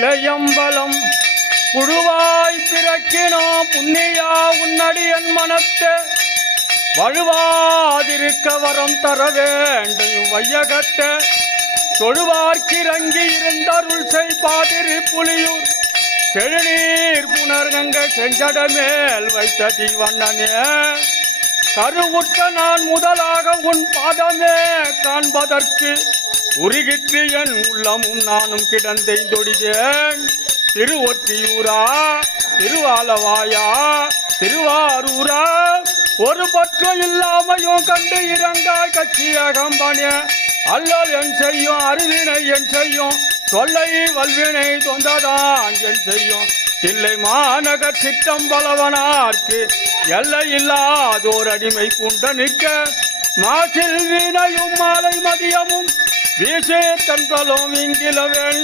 தில்லையம்பலம் புழுவாய் பிறக்கினோ புண்ணியா உன்னடி என் மனத்தே வழுவாதிருக்க வரம் தர வேண்டும் வையகத்தே தொழுவார்க்கிறங்கி இருந்தருள் செய்பாதிரி புலியூர் செழுநீர் புனர்கங்க செஞ்சடமேல் வைத்த தீவண்ணனே கருவுற்ற நான் முதலாக உன் பாதமே காண்பதற்கு உருகிற்று என் உள்ளமும் நானும் கிடந்தெய்தொடிதேன். திருவொற்றியூரா திருவாலவாயா திருவாரூரா ஒரு பற்றம் இல்லாமையும் கண்டு இறங்காய் கட்சிய கம்பனே அல்லல் என் செய்யும் அருவினை என் செய்யும் தொல்லை வல்வினை தொந்ததான் என் செய்யும் தில்லை மாநகர் சிற்றம்பலவனார்க்கு எல்லை இல்லாதோர் அடிமை புண்ட நிற்க மாசில் வீணையும் மாலை மதியமும் வீசே தன்பலும் இங்கிலவேன்